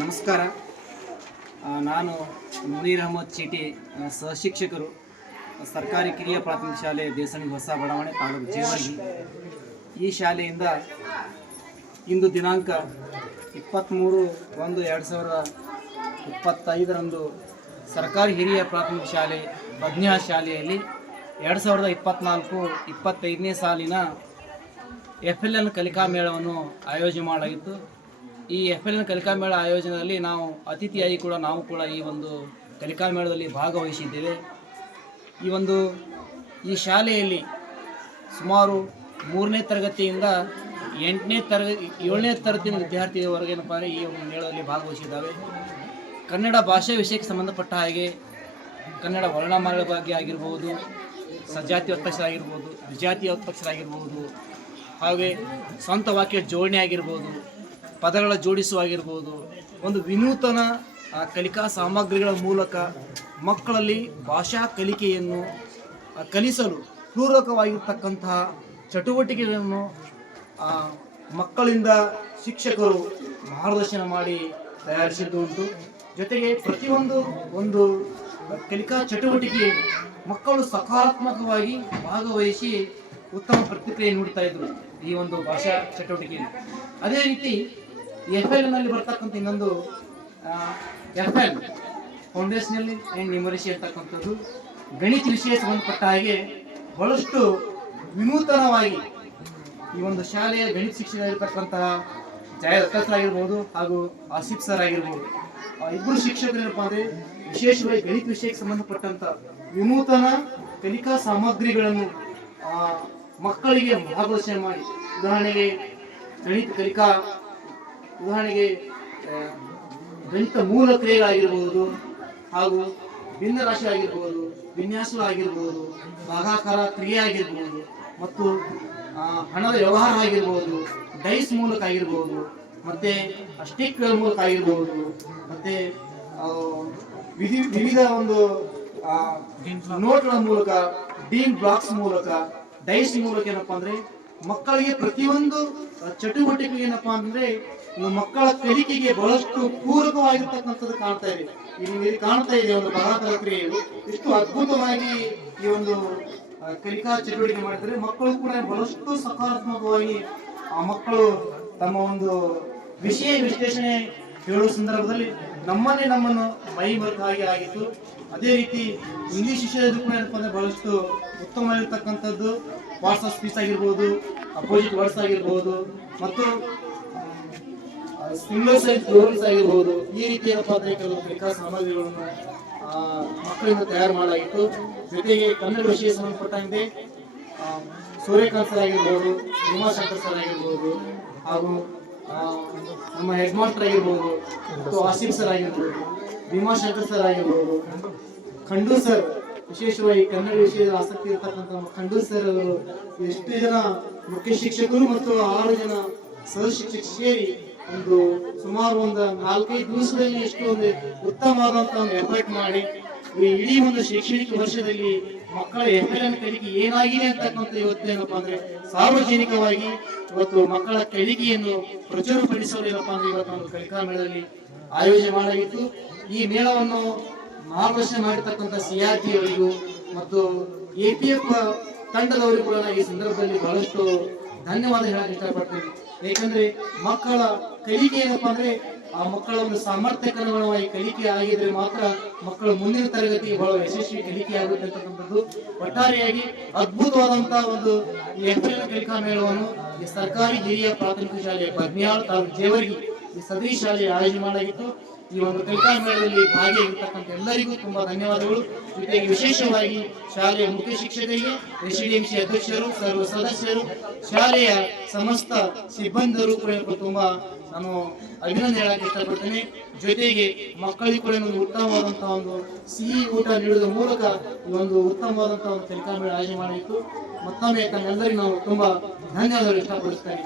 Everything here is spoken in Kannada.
ನಮಸ್ಕಾರ. ನಾನು ಮುನೀರ್ ಅಹಮದ್ ಚೀಟಿ, ಸಹಶಿಕ್ಷಕರು, ಸರ್ಕಾರಿ ಕಿರಿಯ ಪ್ರಾಥಮಿಕ ಶಾಲೆ ದೇಸಣಿ ಹೊಸ ಬಡಾವಣೆ, ತಾಲೂಕು ಜೇವರ್ಗಿ. ಈ ಶಾಲೆಯಿಂದ ಇಂದು ದಿನಾಂಕ 23/1/2025 ಸರ್ಕಾರಿ ಹಿರಿಯ ಪ್ರಾಥಮಿಕ ಶಾಲೆ ಪ್ರಜ್ಞಾ ಶಾಲೆಯಲ್ಲಿ 2024-25ನೇ ಸಾಲಿನ FLN ಕಲಿಕಾ ಮೇಳವನ್ನು ಆಯೋಜನೆ ಮಾಡಲಾಗಿತ್ತು. ಈ FLN ಕಲಿಕಾ ಮೇಳ ಆಯೋಜನೆಯಲ್ಲಿ ನಾವು ಅತಿಥಿಯಾಗಿ ನಾವು ಕೂಡ ಈ ಒಂದು ಕಲಿಕಾ ಮೇಳದಲ್ಲಿ ಭಾಗವಹಿಸಿದ್ದೇವೆ. ಈ ಶಾಲೆಯಲ್ಲಿ ಸುಮಾರು 3ನೇ ತರಗತಿಯಿಂದ 7ನೇ ತರಗತಿಯ ವಿದ್ಯಾರ್ಥಿಯವರೆಗೆ ಏನಪ್ಪ ಅಂದರೆ ಈ ಒಂದು ಮೇಳದಲ್ಲಿ ಭಾಗವಹಿಸಿದ್ದಾವೆ. ಕನ್ನಡ ಭಾಷೆ ವಿಷಯಕ್ಕೆ ಸಂಬಂಧಪಟ್ಟ ಹಾಗೆ ಕನ್ನಡ ವರ್ಣಮಾಲೆಗಳ ಬಗ್ಗೆ ಆಗಿರ್ಬೋದು, ಸಜಾತಿ ಒತ್ತಕ್ಷರ ಆಗಿರ್ಬೋದು, ವಿಜಾತಿಯ ಒತ್ತಕ್ಷರ ಆಗಿರ್ಬೋದು, ಹಾಗೆ ಸ್ವಂತ ವಾಕ್ಯ ಜೋಡಣೆ ಆಗಿರ್ಬೋದು, ಪದಗಳ ಜೋಡಿಸುವಾಗಿರ್ಬೋದು, ಒಂದು ವಿನೂತನ ಕಲಿಕಾ ಸಾಮಗ್ರಿಗಳ ಮೂಲಕ ಮಕ್ಕಳಲ್ಲಿ ಭಾಷಾ ಕಲಿಕೆಯನ್ನು ಕಲಿಸಲು ಪೂರಕವಾಗಿರ್ತಕ್ಕಂತಹ ಚಟುವಟಿಕೆಗಳನ್ನು ಮಕ್ಕಳಿಂದ ಶಿಕ್ಷಕರು ಮಾರ್ಗದರ್ಶನ ಮಾಡಿ ತಯಾರಿಸಿದ್ದು ಉಂಟು. ಜೊತೆಗೆ ಒಂದು ಕಲಿಕಾ ಚಟುವಟಿಕೆ ಮಕ್ಕಳು ಸಕಾರಾತ್ಮಕವಾಗಿ ಭಾಗವಹಿಸಿ ಉತ್ತಮ ಪ್ರತಿಕ್ರಿಯೆ ನೀಡ್ತಾ ಇದ್ರು ಈ ಒಂದು ಭಾಷಾ ಚಟುವಟಿಕೆಯಲ್ಲಿ. ಅದೇ ರೀತಿ FLನಲ್ಲಿ ಬರ್ತಕ್ಕಂಥ ಇನ್ನೊಂದು FL ಫೌಂಡೇಶನಲ್ ಆ್ಯಂಡ್ ನ್ಯೂಮರಿಸಿ ಅಂತಕ್ಕಂಥದ್ದು ಗಣಿತ ವಿಷಯ ಸಂಬಂಧಪಟ್ಟ ಹಾಗೆ ಬಹಳಷ್ಟು ವಿನೂತನವಾಗಿ ಈ ಒಂದು ಶಾಲೆಯ ಗಣಿತ ಶಿಕ್ಷಕರಾಗಿರ್ತಕ್ಕಂತಹ ಜಯದತ್ತ ಆಗಿರ್ಬೋದು ಹಾಗೂ ಆಸಿಫ್ ಸರ್ ಆಗಿರ್ಬೋದು, ಇಬ್ಬರು ಶಿಕ್ಷಕರು ಏನಪ್ಪ ಅಂದರೆ ವಿಶೇಷವಾಗಿ ಗಣಿತ ವಿಷಯಕ್ಕೆ ಸಂಬಂಧಪಟ್ಟಂಥ ವಿನೂತನ ಕಲಿಕಾ ಸಾಮಗ್ರಿಗಳನ್ನು ಮಕ್ಕಳಿಗೆ ಮಾರ್ಗದರ್ಶನ ಮಾಡಿ, ಗಣಿತ ಮೂಲ ಕ್ರಿಯೆಗಳಾಗಿರ್ಬೋದು ಹಾಗೂ ಭಿನ್ನರಾಶಿ ಆಗಿರ್ಬೋದು, ವಿನ್ಯಾಸ ಆಗಿರ್ಬೋದು, ಭಾಗಾಕಾರ ಕ್ರಿಯೆ ಆಗಿರ್ಬೋದು, ಮತ್ತು ಹಣದ ವ್ಯವಹಾರ ಆಗಿರ್ಬೋದು, ಡೈಸ್ ಮೂಲಕ ಆಗಿರ್ಬೋದು, ಮತ್ತು ಸ್ಟಿಕ್ಗಳ ಮೂಲಕ ಆಗಿರ್ಬೋದು, ಮತ್ತು ವಿವಿಧ ಒಂದು ನೋಟ್ಗಳ ಮೂಲಕ, ಡೀನ್ ಬ್ಲಾಕ್ಸ್ ಮೂಲಕ, ಡೈಸ್ ಮೂಲಕ ಏನಪ್ಪಾ ಅಂದರೆ ಮಕ್ಕಳಿಗೆ ಪ್ರತಿಯೊಂದು ಚಟುವಟಿಕೆ ಏನಪ್ಪಾ ಅಂದರೆ ಮಕ್ಕಳ ಕಲಿಕೆಗೆ ಬಹಳಷ್ಟು ಪೂರಕವಾಗಿರ್ತಕ್ಕಂಥದ್ದು ಕಾಣ್ತಾ ಇದೆ. ಇಲ್ಲಿ ಕಾಣ್ತಾ ಇದೆ ಒಂದು ಭಾಗಾಕಾರ ಕ್ರಿಯೆಯು ಎಷ್ಟು ಅದ್ಭುತವಾಗಿ ಈ ಒಂದು ಕಲಿಕಾ ಚಟುವಟಿಕೆ ಮಾಡಿದರೆ ಮಕ್ಕಳು ಕೂಡ ಬಹಳಷ್ಟು ಸಕಾರಾತ್ಮಕವಾಗಿ ಮಕ್ಕಳು ತಮ್ಮ ಒಂದು ವಿಷಯ ವಿಶ್ಲೇಷಣೆ ಹೇಳುವ ಸಂದರ್ಭದಲ್ಲಿ ನಮ್ಮನ್ನು ಮೈ ಮರೆತ ಹಾಗೆ ಆಗಿತ್ತು. ಅದೇ ರೀತಿ ಇಂಗ್ಲಿಷ್ ವಿಷಯದಲ್ಲೂ ಕೂಡ ಏನಪ್ಪ ಅಂದರೆ ಬಹಳಷ್ಟು ಉತ್ತಮವಾಗಿರ್ತಕ್ಕಂಥದ್ದು ಪಾರ್ಟ್ಸ್ ಆಫ್ ಸ್ಪೀಚ್ ಆಗಿರ್ಬೋದು, ಅಪೋಸಿಟ್ ವರ್ಡ್ಸ್ ಆಗಿರ್ಬೋದು, ಮತ್ತು ಸಿಂಗಲ್ ಸೈಜ್ ಫ್ಲೋರಲ್ಸ್ ಆಗಿರ್ಬೋದು, ಈ ರೀತಿ ಏನಪ್ಪ ಅಂದರೆ ಕೆಲವು ಕಲಿಕಾ ಸಾಮಗ್ರಿಗಳನ್ನು ಮಕ್ಕಳಿಂದ ತಯಾರು ಮಾಡಲಾಗಿತ್ತು. ಜೊತೆಗೆ ಕನ್ನಡ ವಿಷಯ ಸಂಬಂಧಪಟ್ಟಂತೆ ಸೂರ್ಯಕಾಂತ್ ಸರ್ ಆಗಿರ್ಬೋದು, ಭೀಮಾಶಂಕರ್ ಸರ್ ಆಗಿರ್ಬೋದು, ಹಾಗೂ ನಮ್ಮ ಹೆಡ್ ಮಾಸ್ಟರ್ ಆಗಿರ್ಬೋದು, ಮತ್ತು ಆಸಿಫ್ ಸರ್ ಆಗಿರ್ಬೋದು, ಭೀಮಾಶಂಕರ್ ಸರ್ ಆಗಿರ್ಬೋದು, ಖಂಡೂರ್ ಸರ್, ವಿಶೇಷವಾಗಿ ಕನ್ನಡ ವಿಷಯದ ಆಸಕ್ತಿ ಇರ್ತಕ್ಕಂಥ ಖಂಡೂರ್ ಸರ್ ಅವರು ಎಷ್ಟು ಜನ ಮುಖ್ಯ ಶಿಕ್ಷಕರು ಮತ್ತು 6 ಜನ ಸಹಶಿಕ್ಷಕರು ಸೇರಿ ಸುಮಾರು ಒಂದು 4-5 ದಿವಸದಲ್ಲಿ ಎಷ್ಟು ಒಂದು ಉತ್ತಮವಾದಂತ ಒಂದು ಎಫರ್ಟ್ ಮಾಡಿ ಇಡೀ ಒಂದು ಶೈಕ್ಷಣಿಕ ವರ್ಷದಲ್ಲಿ ಮಕ್ಕಳ FLN ಕಲಿಕೆ ಏನಾಗಿದೆ ಅಂತಕ್ಕಂಥ ಇವತ್ತು ಏನಪ್ಪಾ ಅಂದ್ರೆ ಸಾರ್ವಜನಿಕವಾಗಿ ಇವತ್ತು ಮಕ್ಕಳ ಕಲಿಕೆಯನ್ನು ಪ್ರಚುರಪಡಿಸಲು ಏನಪ್ಪಾ ಅಂದ್ರೆ ಇವತ್ತು ಒಂದು ಕಲಿಕಾ ಮೇಳದಲ್ಲಿ ಆಯೋಜನೆ ಮಾಡಲಾಗಿತ್ತು. ಈ ಮೇಳವನ್ನು ಮಾರ್ಗದರ್ಶನ ಮಾಡಿರ್ತಕ್ಕಂಥ CRT ಅವರಿಗೂ ಮತ್ತು APF ತಂಡದವರಿಗೂ ಕೂಡ ಈ ಸಂದರ್ಭದಲ್ಲಿ ಬಹಳಷ್ಟು ಧನ್ಯವಾದ ಹೇಳಕ್ಕೆ ಇಷ್ಟಪಡ್ತೇನೆ. ಯಾಕಂದ್ರೆ ಮಕ್ಕಳ ಕಲಿಕೆ ಏನಪ್ಪಾ ಅಂದ್ರೆ ಆ ಮಕ್ಕಳ ಒಂದು ಸಾಮರ್ಥ್ಯಕ್ಕನುಗುಣವಾಗಿ ಕಲಿಕೆ ಆಗಿದ್ರೆ ಮಾತ್ರ ಮಕ್ಕಳು ಮುಂದಿನ ತರಗತಿಗೆ ಬಹಳ ಯಶಸ್ವಿ ಕಲಿಕೆ ಆಗುತ್ತೆ ಅಂತಕ್ಕಂಥದ್ದು. ಒಟ್ಟಾರೆಯಾಗಿ ಅದ್ಭುತವಾದಂತಹ ಒಂದು FLN ಕಲಿಕಾ ಮೇಳವನ್ನು ಈ ಸರ್ಕಾರಿ ಹಿರಿಯ ಪ್ರಾಥಮಿಕ ಶಾಲೆ ಪ್ರಜ್ಞಾಳ್ ತಾಲೂಕು ಜೇವರ್ಗಿ ಈ ಸದರಿ ಶಾಲೆಯ ಆಯೋಜನೆ ಮಾಡಲಾಗಿತ್ತು. ಈ ಒಂದು ಕಲಿಕಾ ಮೇಳದಲ್ಲಿ ಭಾಗಿಯಾಗಿರ್ತಕ್ಕಂಥ ಎಲ್ಲರಿಗೂ ತುಂಬಾ ಧನ್ಯವಾದಗಳು. ಜೊತೆಗೆ ವಿಶೇಷವಾಗಿ ಶಾಲೆಯ ಮುಖ್ಯ ಶಿಕ್ಷಕರಿಗೆ, SDMC ಅಧ್ಯಕ್ಷರು, ಸರ್ವ ಸದಸ್ಯರು, ಶಾಲೆಯ ಸಮಸ್ತ ಸಿಬ್ಬಂದಿರು ಕೂಡ ತುಂಬಾ ನಾನು ಅಭಿನಂದನೆ ಹೇಳಕ್ಕೆ ಇಷ್ಟಪಡ್ತೇನೆ. ಜೊತೆಗೆ ಮಕ್ಕಳಿಗೆ ಕೂಡ ಒಂದು ಉತ್ತಮವಾದಂತಹ ಒಂದು ಸಿಹಿ ಊಟ ನೀಡುವ ಮೂಲಕ ಈ ಒಂದು ಉತ್ತಮವಾದಂತಹ ಒಂದು ಕಲಿಕಾ ಮೇಳ ಆಯೋಜನೆ ಮಾಡಿತ್ತು. ಮತ್ತೊಮ್ಮೆ ತಮ್ಮೆಲ್ಲರಿಗೂ ನಾವು ತುಂಬಾ ಧನ್ಯವಾದಗಳು ಇಷ್ಟಪಡಿಸ್ತೇನೆ.